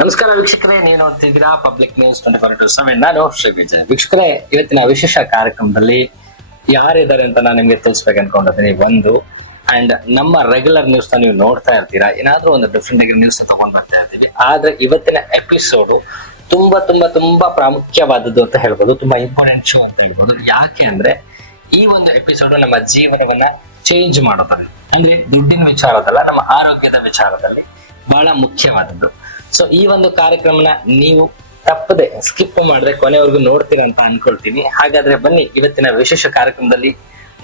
ನಮಸ್ಕಾರ ವೀಕ್ಷಕರೇ, ನೀವು ನೋಡ್ತಿದ್ದೀರಾ ಪಬ್ಲಿಕ್ ನ್ಯೂಸ್ 24/7. ನಾನು ಶ್ರೀ ವಿಜಯ್. ವೀಕ್ಷಕರೇ, ಇವತ್ತಿನ ವಿಶೇಷ ಕಾರ್ಯಕ್ರಮದಲ್ಲಿ ಯಾರಿದ್ದಾರೆ ಅಂತ ನಾನು ನಿಮ್ಗೆ ತಿಳಿಸ್ಬೇಕು ಅನ್ಕೊಂಡಿದ್ದೀನಿ. ಒಂದು ಅಂಡ್ ನಮ್ಮ ರೆಗ್ಯುಲರ್ ನ್ಯೂಸ್ ನೀವು ನೋಡ್ತಾ ಇರ್ತೀರಾ, ಏನಾದ್ರೂ ಒಂದು ಡಿಫ್ರೆಂಟ್ ನ್ಯೂಸ್ ತಗೊಂಡ್ ಬರ್ತಾ ಇರ್ತೀವಿ. ಆದ್ರೆ ಇವತ್ತಿನ ಎಪಿಸೋಡ್ ತುಂಬಾ ತುಂಬಾ ತುಂಬಾ ಪ್ರಾಮುಖ್ಯವಾದದ್ದು ಅಂತ ಹೇಳ್ಬೋದು, ತುಂಬಾ ಇಂಪಾರ್ಟೆಂಟ್ ಶೋ ಅಂತ ಹೇಳ್ಬೋದು. ಯಾಕೆ ಅಂದ್ರೆ ಈ ಒಂದು ಎಪಿಸೋಡ್ ನಮ್ಮ ಜೀವನವನ್ನ ಚೇಂಜ್ ಮಾಡುತ್ತದೆ. ಅಂದ್ರೆ ದುಡ್ಡಿನ ವಿಚಾರದಲ್ಲ, ನಮ್ಮ ಆರೋಗ್ಯದ ವಿಚಾರದಲ್ಲಿ ಬಹಳ ಮುಖ್ಯವಾದದ್ದು. ಸೊ ಈ ಒಂದು ಕಾರ್ಯಕ್ರಮನ ನೀವು ತಪ್ಪದೆ ಸ್ಕಿಪ್ ಮಾಡದೆ ಕೊನೆವರೆಗೂ ನೋಡ್ತೀರಾ ಅಂತ ಅನ್ಕೊಳ್ತೀನಿ. ಹಾಗಾದ್ರೆ ಬನ್ನಿ, ಇವತ್ತಿನ ವಿಶೇಷ ಕಾರ್ಯಕ್ರಮದಲ್ಲಿ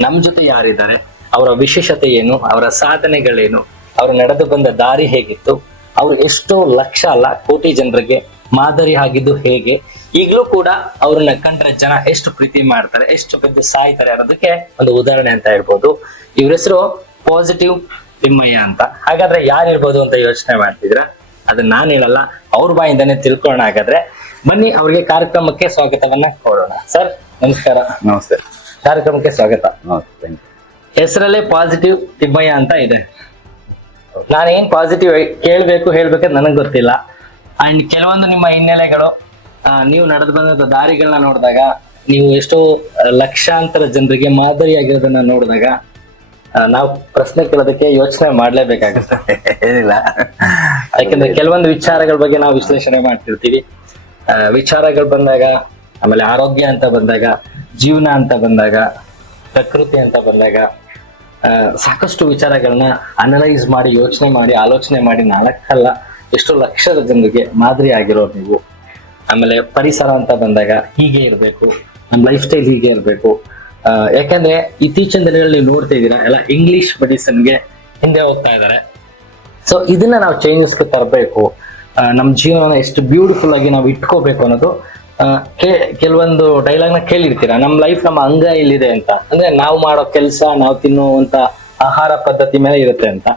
ನಮ್ ಜೊತೆ ಯಾರಿದ್ದಾರೆ, ಅವರ ವಿಶೇಷತೆ ಏನು, ಅವರ ಸಾಧನೆಗಳೇನು, ಅವರು ನಡೆದು ಬಂದ ದಾರಿ ಹೇಗಿತ್ತು, ಅವರು ಎಷ್ಟೋ ಲಕ್ಷ ಅಲ್ಲ ಕೋಟಿ ಜನರಿಗೆ ಮಾದರಿ ಆಗಿದ್ದು ಹೇಗೆ, ಈಗಲೂ ಕೂಡ ಅವ್ರನ್ನ ಕಂಡ್ರೆ ಜನ ಎಷ್ಟು ಪ್ರೀತಿ ಮಾಡ್ತಾರೆ, ಎಷ್ಟು ಬಿದ್ದು ಸಾಯ್ತಾರೆ ಅನ್ನೋದಕ್ಕೆ ಒಂದು ಉದಾಹರಣೆ ಅಂತ ಹೇಳ್ಬೋದು. ಇವ್ರ ಹೆಸರು ಪಾಸಿಟಿವ್ ತಿಮ್ಮಯ್ಯ ಅಂತ. ಹಾಗಾದ್ರೆ ಯಾರಿರ್ಬೋದು ಅಂತ ಯೋಚನೆ ಮಾಡ್ತಿದ್ರ? ಅದನ್ನ ನಾನು ಹೇಳಲ್ಲ, ಅವ್ರ ಬಾಯಿಂದಾನೆ ತಿಳ್ಕೊಳ್ಳೋಣ. ಹಾಗಾದ್ರೆ ಬನ್ನಿ, ಅವ್ರಿಗೆ ಕಾರ್ಯಕ್ರಮಕ್ಕೆ ಸ್ವಾಗತವನ್ನ ಕೊಡೋಣ. ಸರ್ ನಮಸ್ಕಾರ. ನಮಸ್ತೆ. ಕಾರ್ಯಕ್ರಮಕ್ಕೆ ಸ್ವಾಗತ. ಹೆಸರಲ್ಲೇ ಪಾಸಿಟಿವ್ ತಿಮ್ಮಯ್ಯ ಅಂತ ಇದೆ. ನಾನೇನ್ ಪಾಸಿಟಿವ್ ಹೇಳ್ಬೇಕಂತ ನನಗ್ ಗೊತ್ತಿಲ್ಲ. ಅಂಡ್ ಕೆಲವೊಂದು ನಿಮ್ಮ ಹಿನ್ನೆಲೆಗಳು, ನೀವು ನಡೆದು ಬಂದ ದಾರಿಗಳನ್ನ ನೋಡಿದಾಗ, ನೀವು ಎಷ್ಟೋ ಲಕ್ಷಾಂತರ ಜನರಿಗೆ ಮಾದರಿಯಾಗಿರೋದನ್ನ ನೋಡಿದಾಗ ನಾವು ಪ್ರಶ್ನೆ ಕೇಳೋದಕ್ಕೆ ಯೋಚನೆ ಮಾಡ್ಲೇಬೇಕಾಗುತ್ತೆ. ಏನಿಲ್ಲ, ಯಾಕಂದ್ರೆ ಕೆಲವೊಂದು ವಿಚಾರಗಳ ಬಗ್ಗೆ ನಾವು ವಿಶ್ಲೇಷಣೆ ಮಾಡ್ತಿರ್ತೀವಿ. ವಿಚಾರಗಳು ಬಂದಾಗ, ಆಮೇಲೆ ಆರೋಗ್ಯ ಅಂತ ಬಂದಾಗ, ಜೀವನ ಅಂತ ಬಂದಾಗ, ಪ್ರಕೃತಿ ಅಂತ ಬಂದಾಗ, ಸಾಕಷ್ಟು ವಿಚಾರಗಳನ್ನ ಅನಲೈಸ್ ಮಾಡಿ, ಯೋಚನೆ ಮಾಡಿ, ಆಲೋಚನೆ ಮಾಡಿ, ನಾಲ್ಕಲ್ಲ ಎಷ್ಟೋ ಲಕ್ಷದ ಜನರಿಗೆ ಮಾದರಿ ಆಗಿರೋರು ನೀವು. ಆಮೇಲೆ ಪರಿಸರ ಅಂತ ಬಂದಾಗ ಹೀಗೆ ಇರಬೇಕು, ನಮ್ಮ ಲೈಫ್ ಸ್ಟೈಲ್ ಹೀಗೆ ಇರಬೇಕು. ಯಾಕಂದ್ರೆ ಇತ್ತೀಚಿನ ದಿನಗಳಲ್ಲಿ ನೀವು ನೋಡ್ತಾ ಇದ್ದೀರಾ, ಎಲ್ಲ ಇಂಗ್ಲಿಷ್ ಮೆಡಿಸಿನ್ಗೆ ಹಿಂದೆ ಹೋಗ್ತಾ ಇದ್ದಾರೆ. ಸೊ ಇದನ್ನ ನಾವು ಚೇಂಜಸ್ಗೆ ತರಬೇಕು, ನಮ್ಮ ಜೀವನ ಎಷ್ಟು ಬ್ಯೂಟಿಫುಲ್ ಆಗಿ ನಾವು ಇಟ್ಕೋಬೇಕು ಅನ್ನೋದು. ಕೆಲವೊಂದು ಡೈಲಾಗ್ನ ಕೇಳಿರ್ತೀರಾ, ನಮ್ಮ ಲೈಫ್ ನಮ್ಮ ಅಂಗ ಇಲ್ಲಿದೆ ಅಂತ. ಅಂದ್ರೆ ನಾವು ಮಾಡೋ ಕೆಲಸ, ನಾವು ತಿನ್ನುವಂತ ಆಹಾರ ಪದ್ಧತಿ ಮೇಲೆ ಇರುತ್ತೆ ಅಂತ.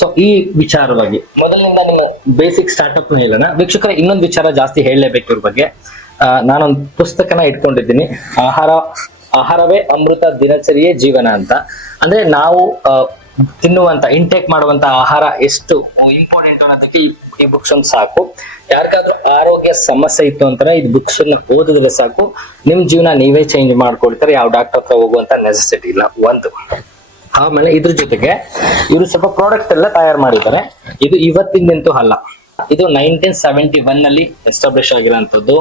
ಸೊ ಈ ವಿಚಾರವಾಗಿ ಮೊದಲಿನಿಂದ ನಿಮ್ಮ ಬೇಸಿಕ್ ಸ್ಟಾರ್ಟ್ಅಪ್ ಹೇಳೋಣ. ವೀಕ್ಷಕರ, ಇನ್ನೊಂದು ವಿಚಾರ ಜಾಸ್ತಿ ಹೇಳಲೇಬೇಕು ಇವ್ರ ಬಗ್ಗೆ. ನಾನೊಂದು ಪುಸ್ತಕನ ಇಟ್ಕೊಂಡಿದ್ದೀನಿ, ಆಹಾರವೇ ಅಮೃತ ದಿನಚರಿಯೇ ಜೀವನ ಅಂತ. ಅಂದ್ರೆ ನಾವು ತಿನ್ನುವಂತ, ಇಂಟೇಕ್ ಮಾಡುವಂತ ಆಹಾರ ಎಷ್ಟು ಇಂಪಾರ್ಟೆಂಟ್ ಅನ್ನೋದಕ್ಕೆ ಈ ಬುಕ್ಸ್ ಒಂದು ಸಾಕು. ಯಾರಿಗಾದ್ರೂ ಆರೋಗ್ಯ ಸಮಸ್ಯೆ ಇತ್ತು ಅಂತಾರೆ, ಈ ಬುಕ್ಸ್ ಓದಿದ್ರೆ ಸಾಕು, ನಿಮ್ ಜೀವನ ನೀವೇ ಚೇಂಜ್ ಮಾಡ್ಕೊಳ್ತಾರೆ. ಯಾವ ಡಾಕ್ಟರ್ ಹತ್ರ ಹೋಗುವಂತ ನೆಸೆಸಿಟಿ ಇಲ್ಲ. ಒಂದು. ಆಮೇಲೆ ಇದ್ರ ಜೊತೆಗೆ ಇವರು ಸ್ವಲ್ಪ ಪ್ರಾಡಕ್ಟ್ ಎಲ್ಲ ತಯಾರು ಮಾಡಿದ್ದಾರೆ. ಇದು ಇವತ್ತಿಂದಂತೂ ಅಲ್ಲ, ಇದು 1971 ನಲ್ಲಿ ಎಸ್ಟಾಬ್ಲಿಷ್ ಆಗಿರೋಂಥದ್ದು,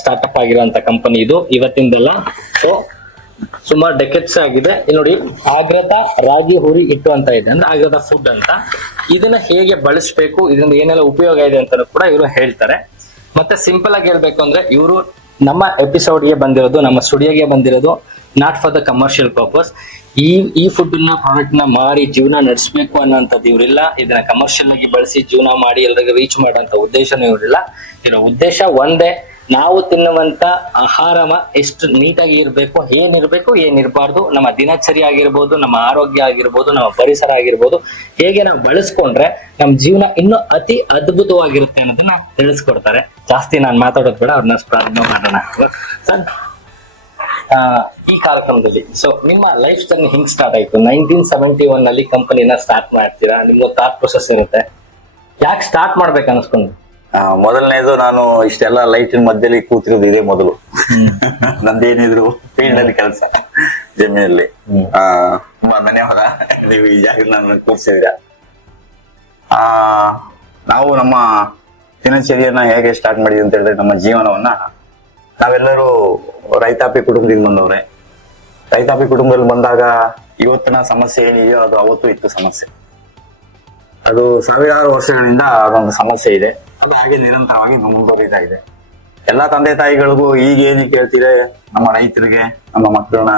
ಸ್ಟಾರ್ಟ್ಅಪ್ ಆಗಿರೋಂಥ ಕಂಪನಿ ಇದು, ಇವತ್ತಿಂದಲ್ಲ. ಸೊ ಸುಮಾರು ಡೆಕೆಟ್ಸ್ ಆಗಿದೆ. ಇಲ್ಲಿ ನೋಡಿ, ಆಗ್ರದ ರಾಗಿ ಹುರಿ ಹಿಟ್ಟು ಅಂತ ಇದೆ, ಅಂದ್ರೆ ಆಗ್ರದ ಫುಡ್ ಅಂತ. ಇದನ್ನ ಹೇಗೆ ಬಳಸಬೇಕು, ಇದರಿಂದ ಏನೆಲ್ಲ ಉಪಯೋಗ ಇದೆ ಅಂತ ಕೂಡ ಇವರು ಹೇಳ್ತಾರೆ. ಮತ್ತೆ ಸಿಂಪಲ್ ಆಗಿ ಹೇಳ್ಬೇಕು ಅಂದ್ರೆ, ಇವರು ನಮ್ಮ ಎಪಿಸೋಡ್ಗೆ ಬಂದಿರೋದು, ನಮ್ಮ ಸ್ಟುಡಿಯೋಗೆ ಬಂದಿರೋದು not for the commercial purpose. ಈ ಫುಡ್ ನ ಪ್ರಾಡಕ್ಟ್ ನ ಮಾರಿ ಜೀವನ ನಡೆಸಬೇಕು ಅನ್ನೋಂಥದ್ದು ಇವರಿಲ್ಲ. ಇದನ್ನ ಕಮರ್ಷಿಯಲ್ ಆಗಿ ಬಳಸಿ ಜೀವನ ಮಾಡಿ ಎಲ್ಲರಿಗೂ ರೀಚ್ ಮಾಡೋಂಥ ಉದ್ದೇಶನೂ ಇವರಿಲ್ಲ. ಇರೋ ಉದ್ದೇಶ ಒಂದೇ, ನಾವು ತಿನ್ನುವಂತ ಆಹಾರ ಎಷ್ಟು ನೀಟಾಗಿ ಇರಬೇಕು, ಏನಿರಬಾರ್ದು, ನಮ್ಮ ದಿನಚರಿ ಆಗಿರ್ಬೋದು, ನಮ್ಮ ಆರೋಗ್ಯ ಆಗಿರ್ಬೋದು, ನಮ್ಮ ಪರಿಸರ ಆಗಿರ್ಬೋದು, ಹೇಗೆ ನಾವು ಬಳಸ್ಕೊಂಡ್ರೆ ನಮ್ಮ ಜೀವನ ಇನ್ನೂ ಅತಿ ಅದ್ಭುತವಾಗಿರುತ್ತೆ ಅನ್ನೋದನ್ನ ತಿಳಿಸ್ಕೊಡ್ತಾರೆ. ಜಾಸ್ತಿ ನಾನು ಮಾತಾಡೋದು ಬೇಡ, ಅವ್ರನ್ನ ಪ್ರಾರಂಭ ಮಾಡೋಣ. ಸರ್, ಈ ಕಾರ್ಯಕ್ರಮದಲ್ಲಿ ಸೊ ನಿಮ್ಮ ಲೈಫ್ ಜರ್ನಿ ಹಿಂಗ್ ಸ್ಟಾರ್ಟ್ ಆಯ್ತು? 1971 ನಲ್ಲಿ ಕಂಪನಿನ ಸ್ಟಾರ್ಟ್ ಮಾಡ್ತೀರಾ, ನಿಮ್ಗೊಂದು ಥಾಟ್ ಪ್ರೊಸೆಸ್ ಇರುತ್ತೆ. ಯಾಕೆ ಸ್ಟಾರ್ಟ್ ಮಾಡ್ಬೇಕು ಅನ್ಸ್ಕೊಂಡು? ಮೊದಲನೇದು, ನಾನು ಇಷ್ಟೆಲ್ಲ ಲೈಟಿನ ಮಧ್ಯದಲ್ಲಿ ಕೂತಿರೋದು ಇದೇ ಮೊದಲು. ನಂದೇನಿದ್ರು ಫೀಲ್ಡ್ ಅಲ್ಲಿ ಕೆಲಸ, ಜಮೀನಲ್ಲಿ. ತುಂಬಾ ಧನ್ಯವಾದ, ನೀವು ಈ ಜಾಗ ನಾನು ಕೂರ್ಸಿದ್ದೀರಾ. ನಾವು ನಮ್ಮ ದಿನಚರಿಯನ್ನ ಹೇಗೆ ಸ್ಟಾರ್ಟ್ ಮಾಡಿದ್ವಿ ಅಂತ ಹೇಳಿದ್ರೆ, ನಮ್ಮ ಜೀವನವನ್ನ ನಾವೆಲ್ಲರೂ ರೈತಾಪಿ ಕುಟುಂಬದಿಂದ ಬಂದವ್ರೆ. ರೈತಾಪಿ ಕುಟುಂಬದಲ್ಲಿ ಬಂದಾಗ ಇವತ್ತಿನ ಸಮಸ್ಯೆ ಏನಿದೆಯೋ ಅದು ಅವತ್ತು ಇತ್ತು ಸಮಸ್ಯೆ. ಅದು ಸಾವಿರಾರು ವರ್ಷಗಳಿಂದ ಅದೊಂದು ಸಮಸ್ಯೆ ಇದೆ, ಅದು ಹಾಗೆ ನಿರಂತರವಾಗಿ ಮುಂದುವರಿತಾ ಇದೆ. ಎಲ್ಲಾ ತಂದೆ ತಾಯಿಗಳಿಗೂ ಈಗ ಏನು ಕೇಳ್ತಿದೆ, ನಮ್ಮ ರೈತರಿಗೆ ನಮ್ಮ ಮಕ್ಕಳನ್ನ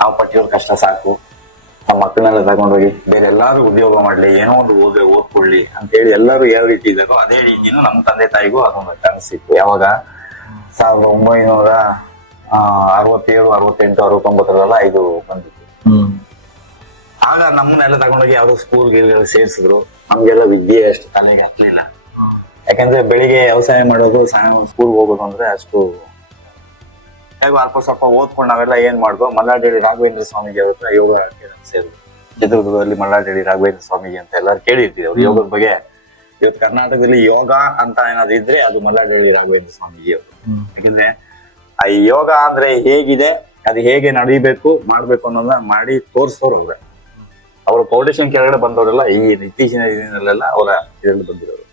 ನಾವು ಪಟ್ಟಿಯವ್ರ ಕಷ್ಟ ಸಾಕು, ನಮ್ಮ ಮಕ್ಕಳನ್ನೆಲ್ಲ ತಗೊಂಡೋಗಿ ಬೇರೆ ಎಲ್ಲಾರು ಉದ್ಯೋಗ ಮಾಡ್ಲಿ, ಏನೋ ಒಂದು ಓದ್ಕೊಳ್ಳಿ ಅಂತೇಳಿ ಎಲ್ಲರೂ ಯಾವ ರೀತಿ ಇದ್ದಾರೋ ಅದೇ ರೀತಿನೂ ನಮ್ಮ ತಂದೆ ತಾಯಿಗೂ ಅದೊಂದು ಕನಸಿತ್ತು. ಯಾವಾಗ 1967, 68, 69 ಇದು ಬಂದಿತ್ತು. ಆಗ ನಮ್ಮನ್ನೆಲ್ಲ ತಗೊಂಡೋಗಿ ಯಾವ್ದೋ ಸ್ಕೂಲ್ ಗೀಲ್ಗಳು ಸೇರ್ಸಿದ್ರು. ನಮ್ಗೆಲ್ಲ ವಿದ್ಯೆ ಅಷ್ಟು ತಲೆಗೆ ಹತ್ತಲಿಲ್ಲ. ಯಾಕಂದ್ರೆ ಬೆಳಿಗ್ಗೆ ವ್ಯವಸಾಯ ಮಾಡೋದು, ಸ್ಕೂಲ್ ಹೋಗೋದು ಅಂದ್ರೆ ಅಷ್ಟು ಹೇಗೋ ಅಲ್ಪ ಸ್ವಲ್ಪ ಓದ್ಕೊಂಡು ನಾವೆಲ್ಲ ಏನ್ ಮಾಡ್ದೋ, ಮಲ್ಲಾಡಳ್ಳಿ ರಾಘವೇಂದ್ರ ಸ್ವಾಮಿಗೆ ಹತ್ರ ಯೋಗ ಸೇರಿದ್ರು. ಚಿತ್ರದುರ್ಗದಲ್ಲಿ ಮಲ್ಲಾಡಳ್ಳಿ ರಾಘವೇಂದ್ರ ಸ್ವಾಮಿಗೆ ಅಂತ ಎಲ್ಲರೂ ಕೇಳಿರ್ತೀವಿ. ಅವ್ರು ಯೋಗದ ಬಗ್ಗೆ ಇವತ್ತು ಕರ್ನಾಟಕದಲ್ಲಿ ಯೋಗ ಅಂತ ಏನಾದ್ರು ಇದ್ರೆ ಅದು ಮಲ್ಲಾಡಹಳ್ಳಿ ರಾಘವೇಂದ್ರ ಸ್ವಾಮೀಜಿ ಅವರು. ಯಾಕಂದ್ರೆ ಆ ಯೋಗ ಅಂದ್ರೆ ಹೇಗಿದೆ, ಅದು ಹೇಗೆ ನಡೀಬೇಕು ಮಾಡ್ಬೇಕು ಅನ್ನೋದನ್ನ ಮಾಡಿ ತೋರಿಸೋರು ಅವ್ರೆ. ಅವ್ರ ಫೌಂಡೇಶನ್ ಕೆಳಗಡೆ ಬಂದವರೆಲ್ಲ ಈ ಇತ್ತೀಚಿನ ದಿನದಲ್ಲೆಲ್ಲ ಅವರ ಇದರಲ್ಲಿ ಬಂದಿರೋರು.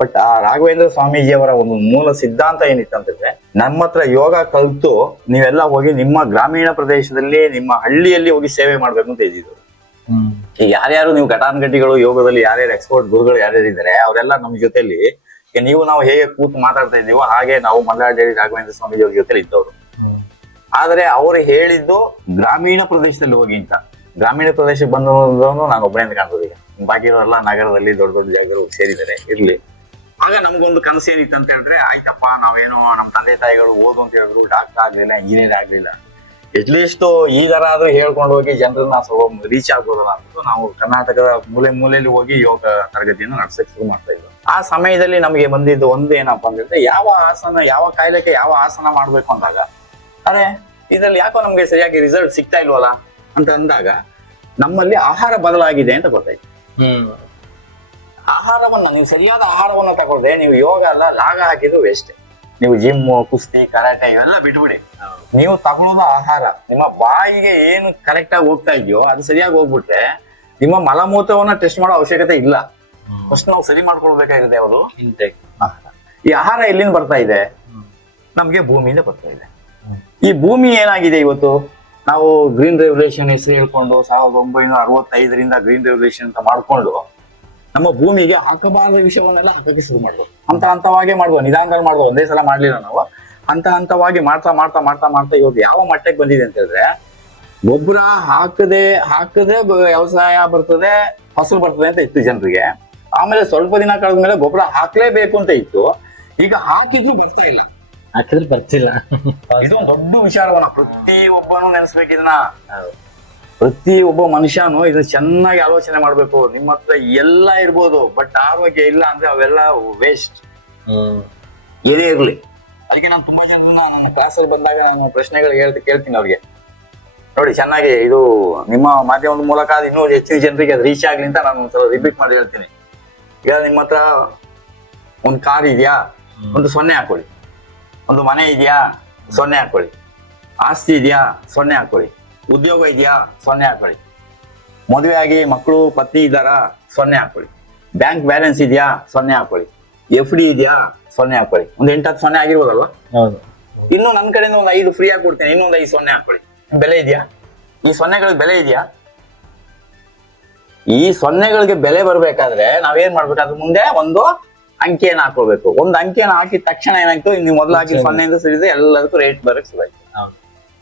ಬಟ್ ಆ ರಾಘವೇಂದ್ರ ಸ್ವಾಮೀಜಿ ಅವರ ಒಂದು ಮೂಲ ಸಿದ್ಧಾಂತ ಏನಿತ್ತಂತಂದ್ರೆ, ನಮ್ಮ ಹತ್ರ ಯೋಗ ಕಲಿತು ನೀವೆಲ್ಲ ಹೋಗಿ ನಿಮ್ಮ ಗ್ರಾಮೀಣ ಪ್ರದೇಶದಲ್ಲಿ ನಿಮ್ಮ ಹಳ್ಳಿಯಲ್ಲಿ ಹೋಗಿ ಸೇವೆ ಮಾಡ್ಬೇಕು ಅಂತ ಇದ್ದಿದ್ರು. ಈಗ ಯಾರ್ಯಾರು ನೀವು ಘಟಾನುಘಟಿಗಳು ಯೋಗದಲ್ಲಿ ಯಾರ್ಯಾರು ಎಕ್ಸ್ಪರ್ಟ್ ಗುರುಗಳು ಯಾರ್ಯಾರು ಇದ್ದಾರೆ ಅವರೆಲ್ಲ ನಮ್ಮ ಜೊತೆಲಿ ಈಗ ನೀವು ನಾವು ಹೇಗೆ ಕೂತು ಮಾತಾಡ್ತಾ ಇದ್ದೀವೋ ಹಾಗೆ ನಾವು ಮಲ್ಲಾಡಹಳ್ಳಿ ರಾಘವೇಂದ್ರ ಸ್ವಾಮೀಜಿ ಅವ್ರ ಜೊತೆ ಇದ್ದವರು. ಆದ್ರೆ ಅವ್ರು ಹೇಳಿದ್ದು ಗ್ರಾಮೀಣ ಪ್ರದೇಶದಲ್ಲಿ ಹೋಗಿ ಅಂತ. ಗ್ರಾಮೀಣ ಪ್ರದೇಶಕ್ಕೆ ಬಂದವನು ನಾನು ಒಬ್ಬನೇ ಕಾಣ್ಬೋದು. ಈಗ ಬಾಕಿಯವರೆಲ್ಲ ನಗರದಲ್ಲಿ ದೊಡ್ಡ ದೊಡ್ಡ ಜಾಗರು ಸೇರಿದ್ದಾರೆ, ಇರ್ಲಿ. ಆಗ ನಮ್ಗೊಂದು ಕನಸು ಏನಿತ್ತು ಅಂತ ಹೇಳಿದ್ರೆ, ಆಯ್ತಪ್ಪ ನಾವೇನೋ ನಮ್ಮ ತಂದೆ ತಾಯಿಗಳು ಓದು ಅಂತ ಹೇಳಿದ್ರು, ಡಾಕ್ಟರ್ ಆಗ್ಲಿಲ್ಲ, ಇಂಜಿನಿಯರ್ ಆಗ್ಲಿಲ್ಲ, ಎಟ್ಲೀಸ್ಟ್ ಈ ತರ ಆದ್ರೂ ಹೇಳ್ಕೊಂಡು ಹೋಗಿ ಜನರನ್ನ ಸ್ವಲ್ಪ ರೀಚ್ ಆಗ್ಬೋದಲ್ಲ ಅಂತ ನಾವು ಕರ್ನಾಟಕದ ಮೂಲೆಯಲ್ಲಿ ಹೋಗಿ ಯೋಗ ತರಗತಿಯನ್ನು ನಡೆಸಕ್ಕೆ ಶುರು ಮಾಡ್ತಾ ಇದ್ವಿ. ಆ ಸಮಯದಲ್ಲಿ ನಮಗೆ ಬಂದಿದ್ದು ಒಂದು ಏನಪ್ಪಾ ಅಂದ್ರೆ, ಯಾವ ಆಸನ, ಯಾವ ಕಾಯಿಲೆಗೆ ಯಾವ ಆಸನ ಮಾಡ್ಬೇಕು ಅಂದಾಗ, ಅರೆ ಇದ್ರಲ್ಲಿ ಯಾಕೋ ನಮ್ಗೆ ಸರಿಯಾಗಿ ರಿಸಲ್ಟ್ ಸಿಗ್ತಾ ಇಲ್ವಲ್ಲ ಅಂತ ಅಂದಾಗ ನಮ್ಮಲ್ಲಿ ಆಹಾರ ಬದಲಾಗಿದೆ ಅಂತ ಗೊತ್ತಾಯ್ತು. ಆಹಾರವನ್ನ ನೀವು ಸರಿಯಾದ ಆಹಾರವನ್ನ ತಗೊಳ್ದೆ ನೀವು ಯೋಗ ಅಲ್ಲ ಲಾಗ ಹಾಕಿದ್ರು ವೇಸ್ಟ್. ನೀವು ಜಿಮ್, ಕುಸ್ತಿ, ಕರಾಟೆ ಇವೆಲ್ಲ ಬಿಟ್ಬಿಡಿ. ನೀವು ತಗೊಳ್ಳೋದು ಆಹಾರ, ನಿಮ್ಮ ಬಾಯಿಗೆ ಏನು ಕರೆಕ್ಟ್ ಆಗಿ ಹೋಗ್ತಾ ಇದೆಯೋ ಅದು ಸರಿಯಾಗಿ ಹೋಗ್ಬಿಟ್ರೆ ನಿಮ್ಮ ಮಲಮೂತ್ರವನ್ನ ಟೆಸ್ಟ್ ಮಾಡೋ ಅವಶ್ಯಕತೆ ಇಲ್ಲ. ಫಸ್ಟ್ ನಾವು ಸರಿ ಮಾಡ್ಕೊಳ್ಬೇಕಾಗಿದೆ ಯಾವುದು ಇಂಟೇಕ್. ಈ ಆಹಾರ ಎಲ್ಲಿಂದ ಬರ್ತಾ ಇದೆ? ನಮ್ಗೆ ಭೂಮಿಯಿಂದ ಬರ್ತಾ ಇದೆ. ಈ ಭೂಮಿ ಏನಾಗಿದೆ ಇವತ್ತು, ನಾವು ಗ್ರೀನ್ ರೆವಲ್ಯೂಷನ್ ಹೆಸರು ಹೇಳ್ಕೊಂಡು 1965ರಿಂದ ಗ್ರೀನ್ ರೆವಲ್ಯೂಷನ್ ಅಂತ ಮಾಡ್ಕೊಂಡು ನಮ್ಮ ಭೂಮಿಗೆ ಹಾಕಬಾರದ ವಿಷಯವನ್ನೆಲ್ಲ ಹಾಕಕ್ಕೆ ಶುರು ಮಾಡುದು. ಹಂತವಾಗಿ ಮಾಡುವ, ನಿಧಾನದಲ್ಲಿ ಮಾಡುವ, ಒಂದೇ ಸಲ ಮಾಡ್ಲಿಲ್ಲ ನಾವು. ಹಂತವಾಗಿ ಮಾಡ್ತಾ ಮಾಡ್ತಾ ಮಾಡ್ತಾ ಮಾಡ್ತಾ ಇವತ್ತು ಯಾವ ಮಟ್ಟಕ್ಕೆ ಬಂದಿದೆ ಅಂತ ಹೇಳಿದ್ರೆ, ಗೊಬ್ಬರ ಹಾಕದೆ ವ್ಯವಸಾಯ ಬರ್ತದೆ, ಫಸಲು ಬರ್ತದೆ ಅಂತ ಇತ್ತು ಜನರಿಗೆ. ಆಮೇಲೆ ಸ್ವಲ್ಪ ದಿನ ಕಳೆದ್ಮೇಲೆ ಗೊಬ್ಬರ ಹಾಕ್ಲೇಬೇಕು ಅಂತ ಇತ್ತು. ಈಗ ಹಾಕಿದ್ರು ಬರ್ತಾ ಇಲ್ಲ, ಹಾಕಿದ್ರೆ ಬರ್ತಿಲ್ಲ. ಇದು ಒಂದು ದೊಡ್ಡ ವಿಚಾರವನ್ನ ಪ್ರತಿ ಒಬ್ಬನು ನೆನೆಸ್ಬೇಕು. ಇದನ್ನ ಪ್ರತಿ ಒಬ್ಬ ಮನುಷ್ಯನು ಇದನ್ನ ಚೆನ್ನಾಗಿ ಆಲೋಚನೆ ಮಾಡ್ಬೇಕು. ನಿಮ್ಮ ಹತ್ರ ಎಲ್ಲ ಇರ್ಬೋದು, ಬಟ್ ಆರೋಗ್ಯ ಇಲ್ಲ ಅಂದ್ರೆ ಅವೆಲ್ಲ ವೇಸ್ಟ್. ಏನೇ ಇರ್ಲಿ. ಅದಕ್ಕೆ ನಾನು ತುಂಬಾ ಜನ ನನ್ನ ಕ್ಲಾಸಲ್ಲಿ ಬಂದಾಗ ನಾನು ಪ್ರಶ್ನೆಗಳು ಕೇಳ್ತೀನಿ ಅವ್ರಿಗೆ. ನೋಡಿ ಚೆನ್ನಾಗಿ ಇದು ನಿಮ್ಮ ಮಾಧ್ಯಮದ ಮೂಲಕ ಅದು ಇನ್ನೂ ಹೆಚ್ಚಿನ ಜನರಿಗೆ ಅದು ರೀಚ್ ಆಗ್ಲಿ ಅಂತ ನಾನು ಒಂದ್ಸಲ ರಿಪೀಟ್ ಮಾಡಿ ಹೇಳ್ತೀನಿ. ಈಗ ನಿಮ್ಮ ಹತ್ರ ಒಂದು ಕಾರ್ ಇದೆಯಾ, ಒಂದು 0 ಹಾಕೊಳ್ಳಿ. ಒಂದು ಮನೆ ಇದೆಯಾ, 0 ಹಾಕೊಳ್ಳಿ. ಆಸ್ತಿ ಇದೆಯಾ, 0 ಹಾಕೊಳ್ಳಿ. ಉದ್ಯೋಗ ಇದೆಯಾ, 0 ಹಾಕೊಳ್ಳಿ. ಮದುವೆ ಆಗಿ ಮಕ್ಕಳು ಪತ್ನಿ ಇದ್ದಾರಾ, 0 ಹಾಕೊಳ್ಳಿ. ಬ್ಯಾಂಕ್ ಬ್ಯಾಲೆನ್ಸ್ ಇದೆಯಾ, 0 ಹಾಕೊಳ್ಳಿ. FD ಇದೆಯಾ, 0 ಹಾಕೊಳ್ಳಿ. ಒಂದು 8-10 0 ಆಗಿರ್ಬೋದಲ್ವಾ? ಇನ್ನು ನನ್ನ ಕಡೆಯಿಂದ ಒಂದು 5 ಫ್ರೀ ಆಗಿ ಕೊಡ್ತೇನೆ, ಇನ್ನೊಂದು 5 0 ಹಾಕೊಳ್ಳಿ. ಬೆಲೆ ಇದೆಯಾ? ಈ 0ಗಳಿಗೆ ಬೆಲೆ ಇದೆಯಾ? ಈ 0ಗಳಿಗೆ ಬೆಲೆ ಬರ್ಬೇಕಾದ್ರೆ ನಾವೇನ್ ಮಾಡ್ಬೇಕು, ಅದ್ರ ಮುಂದೆ ಒಂದು ಅಂಕಿಯನ್ನು ಹಾಕೋಬೇಕು. ಒಂದು ಅಂಕಿಯನ್ನು ಹಾಕಿದ ತಕ್ಷಣ ಏನಾಯ್ತು, ನೀವು ಮೊದಲು ಹಾಕಿ 0 ಸೇರಿದ್ರೆ ಎಲ್ಲದಕ್ಕೂ ರೇಟ್ ಬರಕ್ ಶುರುವಾಯ್ತು.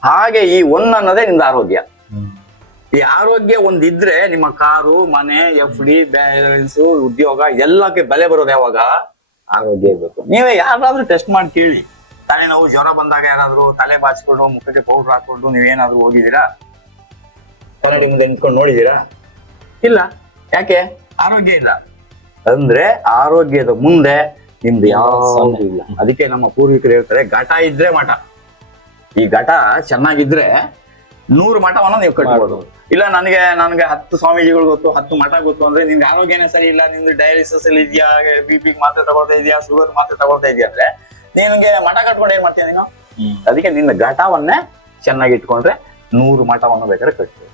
ಹಾಗೆ ಈ 1 ಅನ್ನೋದೇ ನಿಮ್ದು ಆರೋಗ್ಯ. ಈ ಆರೋಗ್ಯ ಒಂದಿದ್ರೆ ನಿಮ್ಮ ಕಾರು, ಮನೆ, FD, ಬ್ಯಾಲೆನ್ಸ್, ಉದ್ಯೋಗ ಎಲ್ಲಕ್ಕೆ ಬೆಲೆ ಬರೋದು ಯಾವಾಗ? ಆರೋಗ್ಯ ಇರ್ಬೇಕು. ನೀವೇ ಯಾರಾದ್ರೂ ಟೆಸ್ಟ್ ಮಾಡಿ ಕೇಳಿ. ತಲೆನೋವು, ಜ್ವರ ಬಂದಾಗ ಯಾರಾದ್ರೂ ತಲೆ ಬಾಚಿಕೊಂಡು ಮುಖಕ್ಕೆ ಪೌಡರ್ ಹಾಕೊಂಡು ನೀವೇನಾದ್ರೂ ಹೋಗಿದ್ದೀರಾ? ಕನ್ನಡಿ ಮುಂದೆ ನಿಂತ್ಕೊಂಡು ನೋಡಿದೀರಾ? ಇಲ್ಲ. ಯಾಕೆ? ಆರೋಗ್ಯ ಇಲ್ಲ. ಅಂದ್ರೆ ಆರೋಗ್ಯದ ಮುಂದೆ ನಿಮ್ದು ಯಾವುದು ಇಲ್ಲ. ಅದಕ್ಕೆ ನಮ್ಮ ಪೂರ್ವಿಕರು ಹೇಳ್ತಾರೆ, ಘಟ ಇದ್ರೆ ಮಠ. ಈ ಘಟ ಚೆನ್ನಾಗಿದ್ರೆ 100 ಮಠವನ್ನ ನೀವು ಕಟ್ಬೋದು. ಇಲ್ಲ ನನಗೆ 10 ಸ್ವಾಮೀಜಿಗಳು ಗೊತ್ತು, 10 ಮಠ ಗೊತ್ತು ಅಂದ್ರೆ ನಿಮ್ಗೆ ಆರೋಗ್ಯನೇ ಸರಿ ಇಲ್ಲ, ನಿಮ್ದು ಡಯಾಲಿಸಿಸ್ ಅಲ್ಲಿ ಇದೆಯಾ, BP ಮಾತ್ರೆ ತಗೊಳ್ತಾ ಇದೆಯಾ, ಶುಗರ್ ಮಾತ್ರೆ ತಗೊಳ್ತಾ ಇದೆಯಾ ಅಂದ್ರೆ ನಿನ್ಗೆ ಮಠ ಕಟ್ಕೊಂಡು ಏನ್ ಮಾಡ್ತೀಯ ನೀನು? ಅದಕ್ಕೆ ನಿನ್ನ ಘಟವನ್ನೇ ಚೆನ್ನಾಗಿ ಇಟ್ಕೊಂಡ್ರೆ 100 ಮಠವನ್ನು ಬೇಕಾದ್ರೆ ಕಟ್ತೀವಿ.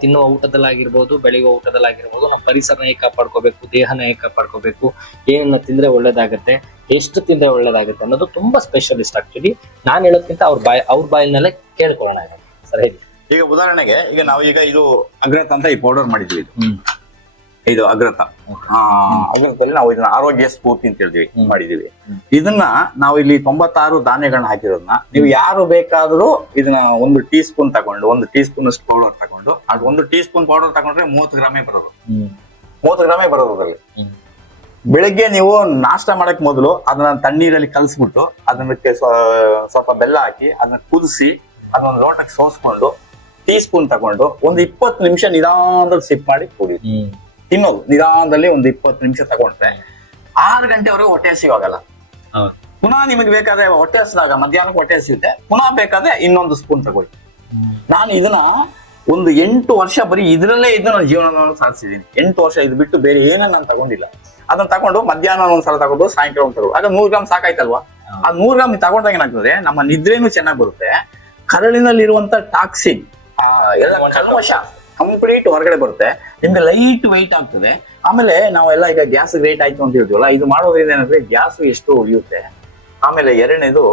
ತಿನ್ನುವ ಊಟದಲ್ಲಾಗಿರ್ಬೋದು, ಬೆಳೆಯುವ ಊಟದಲ್ಲಾಗಿರ್ಬೋದು, ನಮ್ಮ ಪರಿಸರನ ಹೇಗೆ ಕಾಪಾಡ್ಕೋಬೇಕು, ದೇಹನ ಹೇಗೆ ಕಾಪಾಡ್ಕೋಬೇಕು, ಏನನ್ನ ತಿಂದ್ರೆ ಒಳ್ಳೇದಾಗತ್ತೆ, ಎಷ್ಟು ತಿಂದ್ರೆ ಒಳ್ಳೇದಾಗತ್ತೆ ಅನ್ನೋದು ತುಂಬಾ ಸ್ಪೆಷಲಿಸ್ಟ್. ಆಕ್ಚುಲಿ ನಾನು ಹೇಳೋದ್ಕಿಂತ ಅವ್ರ ಬಾಯಿನಲ್ಲೇ ಕೇಳ್ಕೊಳ್ಳೋಣ. ಸರಿ, ಈಗ ಉದಾಹರಣೆಗೆ ಈಗ ನಾವು ಇದು ಅಗ್ರತ ಅಂತ ಈ ಪೌಡರ್ ಮಾಡಿದ್ವಿ. ಇದು ಅಗ್ರತ. ಅಗ್ರತದಲ್ಲಿ ನಾವು ಇದನ್ನ ಆರೋಗ್ಯ ಸ್ಫೂರ್ತಿ ಅಂತ ಹೇಳ್ತೀವಿ, ಮಾಡಿದೀವಿ. ಇದನ್ನ ನಾವು ಇಲ್ಲಿ 96 ಧಾನ್ಯಗಳನ್ನ ಹಾಕಿರೋದನ್ನ ನೀವು ಯಾರು ಬೇಕಾದ್ರೂ ಇದನ್ನ 1 ಟೀ ಸ್ಪೂನ್ ತಗೊಂಡು, 1 ಟೀ ಸ್ಪೂನ್ ಅಷ್ಟು ಪೌಡರ್ ತಗೊಂಡು, ಅದು 1 ಟೀ ಸ್ಪೂನ್ ಪೌಡರ್ ತಗೊಂಡ್ರೆ 30 ಗ್ರಾಮೇ ಬರೋದು. 30 ಗ್ರಾಮೇ ಬರೋದು ಅದರಲ್ಲಿ. ಬೆಳಗ್ಗೆ ನೀವು ನಾಷ್ಟ ಮಾಡಕ್ ಮೊದಲು ಅದನ್ನ ತಣ್ಣೀರಲ್ಲಿ ಕಲಸ್ಬಿಟ್ಟು ಅದಕ್ಕೆ ಸ್ವಲ್ಪ ಬೆಲ್ಲ ಹಾಕಿ ಅದನ್ನ ಕುದಿಸಿ ಅದೊಂದು ಲೋಟಕ್ಕೆ ಸೋಸ್ಕೊಂಡು ಟೀ ಸ್ಪೂನ್ ತಗೊಂಡು ಒಂದು 20 ನಿಮಿಷ ನಿಧಾನದಲ್ಲಿ ಸಿಪ್ ಮಾಡಿ ಕುಡಿ. ತಿನ್ನೋದು ನಿಧಾನದಲ್ಲಿ ಒಂದು 20 ನಿಮಿಷ ತಗೊಂಡ್ರೆ 6 ಗಂಟೆವರೆಗೂ ಹೊಟ್ಟೆ ಹಸಿವಾಗಲ್ಲ. ಪುನಃ ನಿಮಗೆ ಬೇಕಾದ್ರೆ ಹೊಟ್ಟೆ ಹಸಿದಾಗ ಮಧ್ಯಾಹ್ನಕ್ಕೆ ಹೊಟ್ಟೆ ಹಸಿಯುತ್ತೆ, ಪುನಃ ಬೇಕಾದ್ರೆ ಇನ್ನೊಂದು ಸ್ಪೂನ್ ತಗೊಳ್ಳಿ. ನಾನು ಇದನ್ನ ಒಂದು 8 ವರ್ಷ ಬರೀ ಇದ್ರಲ್ಲೇ ಇದ್ದು ನನ್ನ ಜೀವನವನ್ನು ಸಾಧಿಸಿದ್ದೀನಿ. 8 ವರ್ಷ ಇದು ಬಿಟ್ಟು ಬೇರೆ ಏನನ್ನ ನಾನು ತಗೊಂಡಿಲ್ಲ. ಅದನ್ನ ತಗೊಂಡು ಮಧ್ಯಾಹ್ನ ಒಂದ್ಸಲ ತಗೊಂಡು ಸಾಯಂಕಾಲ ಒಂದ್ಸಲ, ಆಗ 100 ಗ್ರಾಮ್ ಸಾಕಾಯ್ತಲ್ವಾ? ಆ 100 ಗ್ರಾಮ್ ತಗೊಂಡಾಗ ಏನಾಗ್ತದೆ, ನಮ್ಮ ನಿದ್ರೇನು ಚೆನ್ನಾಗಿ ಬರುತ್ತೆ, ಕರಳಿನಲ್ಲಿರುವಂತ ಟಾಕ್ಸಿನ್ ಎಲ್ಲ ಕಲ್ಮಶ ಕಂಪ್ಲೀಟ್ ಹೊರಗಡೆ ಬರುತ್ತೆ, ನಿಮ್ಗೆ ಲೈಟ್ ವೆಯ್ಟ್ ಆಗ್ತದೆ. ಆಮೇಲೆ ನಾವೆಲ್ಲ ಈಗ ಗ್ಯಾಸ್ ರೇಟ್ ಆಯ್ತು ಅಂತ ಹೇಳ್ತೀವಲ್ಲ, ಇದು ಮಾಡೋದ್ರಿಂದ ಏನಂದ್ರೆ ಗ್ಯಾಸ್ ಎಷ್ಟೋ ಉಳಿಯುತ್ತೆ. ಆಮೇಲೆ ಎರಡನೇದು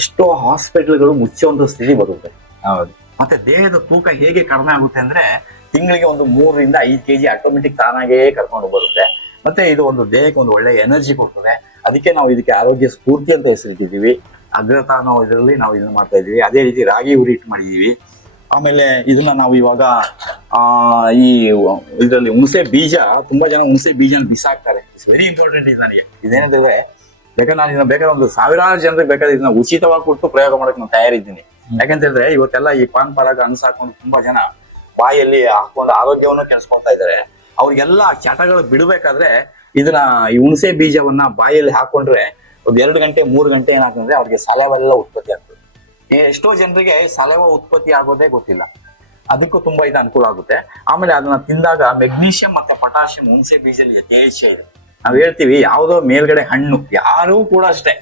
ಎಷ್ಟೋ ಹಾಸ್ಪಿಟಲ್ಗಳು ಮುಚ್ಚುವಂತ ಸ್ಥಿತಿ ಬರುತ್ತೆ. ಹೌದು. ಮತ್ತೆ ದೇಹದ ತೂಕ ಹೇಗೆ ಕಡಿಮೆ ಆಗುತ್ತೆ ಅಂದ್ರೆ ತಿಂಗಳಿಗೆ ಒಂದು 3 ರಿಂದ 5 kg ಆಟೋಮೆಟಿಕ್ ತಾನಾಗೇ ಕರ್ಕೊಂಡು ಬರುತ್ತೆ. ಮತ್ತೆ ಇದು ಒಂದು ದೇಹಕ್ಕೆ ಒಂದು ಒಳ್ಳೆ ಎನರ್ಜಿ ಕೊಡ್ತದೆ. ಅದಕ್ಕೆ ನಾವು ಇದಕ್ಕೆ ಆರೋಗ್ಯ ಸ್ಫೂರ್ತಿ ಅಂತ ಹೆಸರಿಟ್ಟಿದ್ದೀವಿ. ಅಗ್ರತ ಅನ್ನೋ ಇದರಲ್ಲಿ ನಾವು ಇದನ್ನ ಮಾಡ್ತಾ ಇದೀವಿ. ಅದೇ ರೀತಿ ರಾಗಿ ಹುರಿ ಹಿಟ್ಟು ಮಾಡಿದೀವಿ. ಆಮೇಲೆ ಇದನ್ನ ನಾವು ಇವಾಗ ಈ ಇದರಲ್ಲಿ ಹುಣಸೆ ಬೀಜ, ತುಂಬಾ ಜನ ಹುಣಸೆ ಬೀಜನ ಬಿಸಾಕ್ತಾರೆ. ಇಟ್ಸ್ ವೆರಿ ಇಂಪಾರ್ಟೆಂಟ್ ಇದು ನನಗೆ. ಇದೇನಂತಂದ್ರೆ ಬೇಕಾದ್ರೆ ನಾನು ಇದನ್ನ ಬೇಕಾದ್ರೆ ಒಂದು 1000 ಜನರಿಗೆ ಬೇಕಾದ್ರೆ ಇದನ್ನ ಉಚಿತವಾಗಿ ಕೊಟ್ಟು ಪ್ರಯೋಗ ಮಾಡಕ್ ನಾನು ತಯಾರಿದ್ದೀನಿ. ಯಾಕಂತ ಹೇಳಿದ್ರೆ ಇವತ್ತೆಲ್ಲ ಈ ಪಾನ್ ಪರಾಗ ಅನ್ಸ್ ಹಾಕೊಂಡು ತುಂಬಾ ಜನ ಬಾಯಲ್ಲಿ ಹಾಕೊಂಡು ಆರೋಗ್ಯವನ್ನು ಕೆಡಿಸ್ಕೊಳ್ತಾ ಇದ್ದಾರೆ. ಅವ್ರಿಗೆಲ್ಲ ಚಟಗಳು ಬಿಡಬೇಕಾದ್ರೆ ಇದನ್ನ ಈ ಹುಣಸೆ ಬೀಜವನ್ನ ಬಾಯಲ್ಲಿ ಹಾಕೊಂಡ್ರೆ ಒಂದ್ 2 ಗಂಟೆ 3 ಗಂಟೆ ಏನಾಗ್ತಂದ್ರೆ ಅವ್ರಿಗೆ ಸಲವೆಲ್ಲ ಉತ್ಪತ್ತಿ ಆಗ್ತದೆ. ಈಗ ಎಷ್ಟೋ ಜನರಿಗೆ ಸಲವ ಉತ್ಪತ್ತಿ ಆಗೋದೇ ಗೊತ್ತಿಲ್ಲ. ಅದಕ್ಕೂ ತುಂಬಾ ಇದು ಅನುಕೂಲ ಆಗುತ್ತೆ. ಆಮೇಲೆ ಅದನ್ನ ತಿಂದಾಗ ಮೆಗ್ನೀಷಿಯಂ ಮತ್ತೆ ಪೊಟ್ಯಾಷಿಯಂ ಹುಣಸೆ ಬೀಜದಲ್ಲಿ ಯಥೇಚ್ಛ ಇದೆ. ನಾವ್ ಹೇಳ್ತೀವಿ ಯಾವುದೋ ಮೇಲ್ಗಡೆ ಹಣ್ಣು, ಯಾರೂ ಕೂಡ ಅಷ್ಟೇ,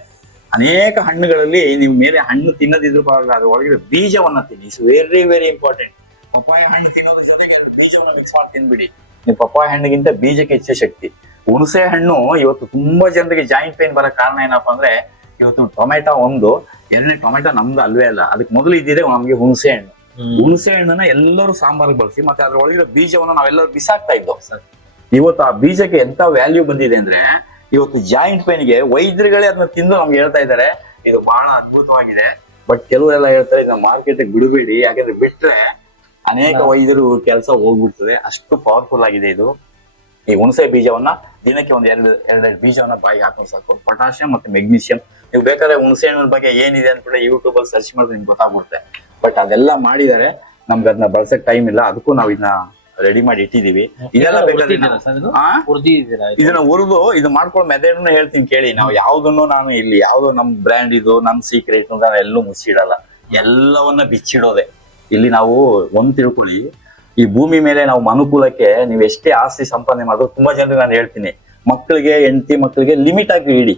ಅನೇಕ ಹಣ್ಣುಗಳಲ್ಲಿ ನೀವು ಮೇಲೆ ಹಣ್ಣು ತಿನ್ನದಿದ್ರು ಪರವಾಗಿಲ್ಲ, ಅದ್ರ ಒಳಗೆ ಬೀಜವನ್ನ ತಿನ್ನಿ. It's very very important. Papaya ಹಣ್ಣು ತಿನ್ನೋದ್ರ ಜೊತೆಗೆ ಬೀಜವನ್ನ ಮಿಕ್ಸ್ ಮಾಡಿ ತಿನ್ಬಿಡಿ. ನೀವು ಪಪ್ಪಾಯ ಹಣ್ಣಿಗಿಂತ ಬೀಜಕ್ಕೆ ಹೆಚ್ಚು ಶಕ್ತಿ. ಹುಣಸೆ ಹಣ್ಣು ಇವತ್ತು ತುಂಬಾ ಜನರಿಗೆ ಜಾಯಿಂಟ್ ಪೇನ್ ಬರೋ ಕಾರಣ ಏನಪ್ಪಾ ಅಂದ್ರೆ ಇವತ್ತು ಟೊಮೆಟೊ ಒಂದು, ಎರಡನೇ ಟೊಮೆಟೊ ನಮ್ದು ಅಲ್ವೇ ಅಲ್ಲ, ಅದಕ್ಕೆ ಮೊದಲು ಇದ್ದಿದೆ ನಮ್ಗೆ ಹುಣಸೆ ಹಣ್ಣು. ಹುಣಸೆ ಹಣ್ಣನ್ನ ಎಲ್ಲರೂ ಸಾಂಬಾರ್ಗೆ ಬಳಸಿ ಮತ್ತೆ ಅದ್ರ ಒಳಗಿರೋ ಬೀಜವನ್ನ ನಾವೆಲ್ಲರೂ ಬಿಸಾಕ್ತಾ ಇದ್ದೋ. ಇವತ್ತು ಆ ಬೀಜಕ್ಕೆ ಎಂತ ವ್ಯಾಲ್ಯೂ ಬಂದಿದೆ ಅಂದ್ರೆ ಇವತ್ತು ಜಾಯಿಂಟ್ ಪೇನ್ಗೆ ವೈದ್ಯರುಗಳೇ ಅದನ್ನ ತಿಂದು ನಮ್ಗೆ ಹೇಳ್ತಾ ಇದ್ದಾರೆ ಇದು ಬಹಳ ಅದ್ಭುತವಾಗಿದೆ. ಬಟ್ ಕೆಲವರೆಲ್ಲ ಹೇಳ್ತಾರೆ ಇದನ್ನ ಮಾರ್ಕೆಟ್ ಬಿಡಬೇಡಿ, ಯಾಕಂದ್ರೆ ಬಿಟ್ರೆ ಅನೇಕ ವೈದ್ಯರು ಕೆಲಸ ಹೋಗ್ಬಿಡ್ತದೆ. ಅಷ್ಟು ಪವರ್ಫುಲ್ ಆಗಿದೆ ಇದು. ಈ ಹುಣಸೆ ಬೀಜವನ್ನ ದಿನಕ್ಕೆ ಒಂದ್ ಎರಡೆರಡು ಬೀಜವನ್ನ ಬಾಯಿಗೆ ಹಾಕೊಂಡು ಸಾಕು. ಪೊಟ್ಯಾಷಿಯಂ ಮತ್ತೆ ಮೆಗ್ನೀಷಿಯಂ. ನೀವು ಬೇಕಾದ್ರೆ ಹುಣಸೆ ಹಣ್ಣಿನ ಬಗ್ಗೆ ಏನಿದೆ ಅಂತ ಕೂಡ ಯೂಟ್ಯೂಬ್ ಅಲ್ಲಿ ಸರ್ಚ್ ಮಾಡಿದ್ರೆ ನಿಮ್ಗೆ ಗೊತ್ತಾಗ್ಬಿಡುತ್ತೆ. ಬಟ್ ಅದೆಲ್ಲ ಮಾಡಿದ್ದಾರೆ, ನಮ್ಗೆ ಅದನ್ನ ಬಳಸಕ್ ಟೈಮ್ ಇಲ್ಲ. ಅದಕ್ಕೂ ನಾವು ಇದನ್ನ ರೆಡಿ ಮಾಡಿ ಇಟ್ಟಿದೀವಿ. ಇದೆಲ್ಲ ಬೇಕಾದ್ರೆ ಇದನ್ನ ಹುರಿದು ಇದು ಮಾಡ್ಕೊಳ್ಳೋ ಮೆಥಡ್ ಹೇಳ್ತೀನಿ ಕೇಳಿ. ನಾವು ಯಾವ್ದನ್ನು ನಾನು ಇಲ್ಲಿ ಯಾವ್ದು ನಮ್ ಬ್ರ್ಯಾಂಡ್ ಇದು ನಮ್ ಸೀಕ್ರೆಟ್ ಅಂತ ಎಲ್ಲೂ ಮುಚ್ಚಿಡಲ್ಲ, ಎಲ್ಲವನ್ನ ಬಿಚ್ಚಿಡೋದೆ. ಇಲ್ಲಿ ನಾವು ಒಂದ್ ತಿಳ್ಕೊಳ್ಳಿ, ಈ ಭೂಮಿ ಮೇಲೆ ನಾವು ಅನುಕೂಲಕ್ಕೆ ನೀವು ಎಷ್ಟೇ ಆಸ್ತಿ ಸಂಪಾದನೆ ಮಾಡಿದ್ರು ತುಂಬಾ ಜನರಿಗೆ ನಾನು ಹೇಳ್ತೀನಿ, ಮಕ್ಕಳಿಗೆ ಹೆಂಡತಿ ಮಕ್ಕಳಿಗೆ ಲಿಮಿಟ್ ಆಗಿ ಇಡಿ.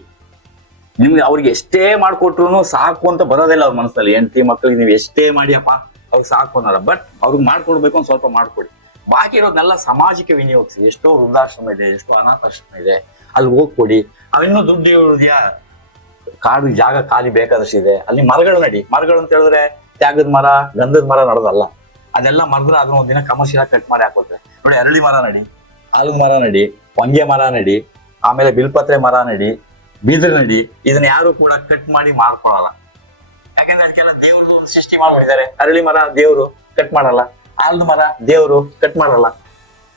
ನಿಮ್ಗೆ ಅವ್ರಿಗೆ ಎಷ್ಟೇ ಮಾಡ್ಕೊಟ್ರು ಸಾಕು ಅಂತ ಬರೋದಿಲ್ಲ ಅವ್ರ ಮನಸ್ಸಲ್ಲಿ. ಹೆಂಡತಿ ಮಕ್ಕಳಿಗೆ ನೀವು ಎಷ್ಟೇ ಮಾಡಿಯಪ್ಪ ಅವ್ರಿಗೆ ಸಾಕು ಅನ್ನಲ್ಲ. ಬಟ್ ಅವ್ರಿಗೆ ಮಾಡ್ಕೊಡ್ಬೇಕು ಒಂದ್ ಸ್ವಲ್ಪ ಮಾಡ್ಕೊಡಿ. ಬಾಕಿ ಇರೋದನ್ನೆಲ್ಲ ಸಮಾಜಕ್ಕೆ ವಿನಿಯೋಗಿಸಿ. ಎಷ್ಟೋ ವೃದ್ಧಾಶ್ರಮ ಇದೆ, ಎಷ್ಟೋ ಅನಾಥಾಶ್ರಮ ಇದೆ, ಅಲ್ಲಿ ಹೋಗ್ಕೊಡಿ. ಅವಿನ್ನೂ ದುಡ್ಡು ಇರೋದ್ಯಾ, ಕಾಡು ಜಾಗ ಖಾಲಿ ಬೇಕಾದಷ್ಟು ಇದೆ, ಅಲ್ಲಿ ಮರಗಳು ನಡಿ. ಮರಗಳು ಅಂತ ಹೇಳಿದ್ರೆ ತ್ಯಾಗದ ಮರ ಗಂಧದ ಮರ ನಡೋದಲ್ಲ. ಅದೆಲ್ಲ ಮರದ್ರೆ ಅದನ್ನ ಒಂದಿನ ಕಮರ್ಷಿಯಲ್ ಕಟ್ ಮಾಡಿ ಹಾಕೋತಾರೆ ನೋಡಿ. ಅರಳಿ ಮರ ನಡಿ, ಆಲದ ಮರ ನಡಿ, ಹೊಂಗೆ ಮರ ನಡಿ, ಆಮೇಲೆ ಬಿಲ್ಪತ್ರೆ ಮರ ನಡಿ, ಬೀದರ್ ನಡಿ. ಇದನ್ನ ಯಾರು ಕೂಡ ಕಟ್ ಮಾಡಿ ಮಾರ್ಕೊಳಲ್ಲ. ಯಾಕಂದ್ರೆ ಅದಕ್ಕೆಲ್ಲ ದೇವ್ರದ್ದು ಸೃಷ್ಟಿ ಮಾಡ್ಬಿಟ್ಟಿದ್ದಾರೆ. ಅರಳಿ ಮರ ದೇವ್ರು ಕಟ್ ಮಾಡಲ್ಲ, ಆಲದ ಮರ ದೇವ್ರು ಕಟ್ ಮಾಡಲ್ಲ,